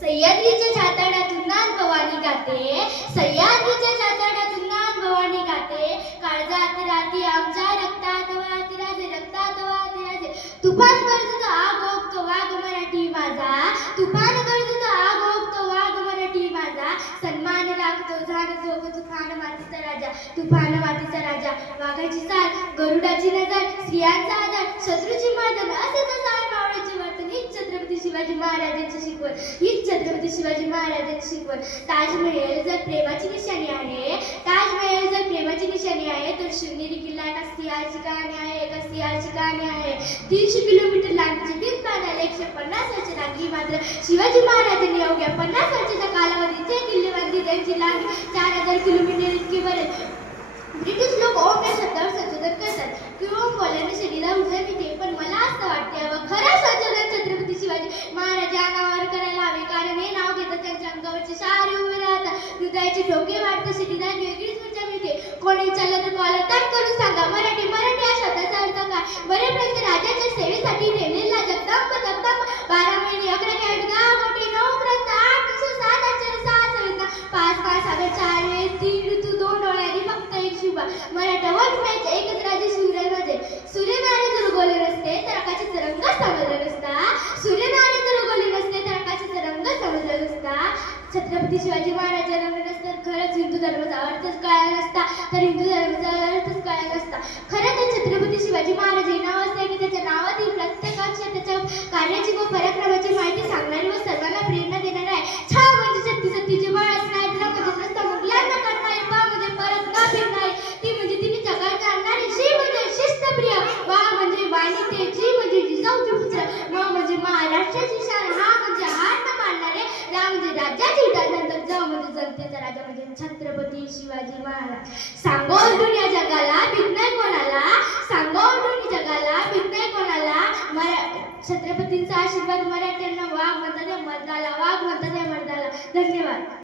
सह्याद्रीच्या छाताडातून नाथ भवानी गाते, सह्याद्रीच्या छाताडातून नाथ भवानी गाते. काळजात राती आमच्या रक्तात वाहती राजे, रक्तात वाहती राजे. तुफान गरजतो आग ओकतो वाघ मराठी माझा, तुफान गरजतो आग ओकतो वाघ मराठी माझा. सन्मान राखतो झाड जोग तुफान मातीचा राजा, तुफान मातीचा राजा. वाघाची चाल, गरुडाची नजर, स्त्रियांचा आदर, शत्रूची मर्दन, असेच सार मावळ्याचे वर्तन. हीच छत्रपती शिवाजी महाराजांची शिकवण, हीच छत्रपती शिवाजी महाराजांची शिकवण. ताजमहल जर प्रेमाची निशाणी आहे, ताजमहल जर प्रेमाची निशाणी आहे, तर शिवनेरी किल्ला एका सिंहाची कहाणी आहे, एका सिंहाची कहाणी आहे. 300 किलोमीटर लांबीची भिंत बांधायला 150 वर्षे लागली, मात्र शिवाजी महाराजांनी अवघ्या 50 वर्षाच्या कालावधीत जे किल्ले बांधले त्यांची लांबी 4000 किलोमीटर इतकी बरेच. ब्रिटिश लोक ओम या शब्दावर संशोधन करतात की ओम बोलल्याने शरीराला ऊर्जा मिळते, पण मला असं वाटते व खरं संशोधन छत्रपती शिवाजी महाराज या नावावर करायला हवे, कारण हे नाव घेतात त्यांच्या अंगावरचे शहारे उभे राहतात, हृदयाचे ठोके वाढतात, शरीराला वेगळीच ऊर्जा मिळते. कोणी विचारलं तर कॉलर कट करून सांगा मराठी मराठी या शब्दाचा अर्थ काय. बरेपर्यंत राजाच्या सेवेसाठी ठेवलेला जगदंब जगदंब 12 महिने 11 कॅरेट 10 कोटी 9 ग्रंथ 8 दिवस 7 आचार्य 6 संवेदना 5 सागर 4 वेद 3 ऋतू 2 डोळ्यांनी फक्त एक शुभा. मराठा वंश एकच राजे सूर्य माझे. सूर्यनारायण जर उगवले नसते तर आकाशाचा रंग समजला नसता, सूर्यनारायण जर उगवले नसते तर आकाशाचा रंग समजला नसता. छत्रपती शिवाजी महाराज जन्मले नसते तर खरंच हिंदू धर्माचा अर्थच कळला नसता, तर हिंदू धर्माचा अर्थच कळला नसता. खरं तर छत्रपती शिवाजी महाराज हे नाव असते की त्याच्या नावातील प्रत्येक अक्षर त्याच्या कार्याची व पराक्रमाची माहिती सांगणारी व सर्वांना प्रेरणा देणारी आहे. छा म्हणजे शक्ती सत्तेची बळ असणारी, तुला म्हणजे नसता मुलांना करणारी, पा म्हणजे परत न फिरणारी, ती म्हणजे तिने जगात आणणारी, शी म्हणजे शिस्तप्रिय, वा म्हणजे वाणिते, जी म्हणजे जिजाऊची पुत्र, म म्हणजे महाराष्ट्राची शान, हा म्हणजे हार न मानणारे, रा म्हणजे राज्याची उदाहरण, ज म्हणजे जनतेचा राजा म्हणजे छत्रपती शिवाजी महाराज. सांगो दुनिया जगाला भीत नाही कोणाला, सांगो दुनिया जगाला भीत नाही कोणाला. छत्रपतींचा आशीर्वाद मराठ्यांना वाघ म्हणतात या मर्दाला, वाघ म्हणतात या मर्दाला. धन्यवाद.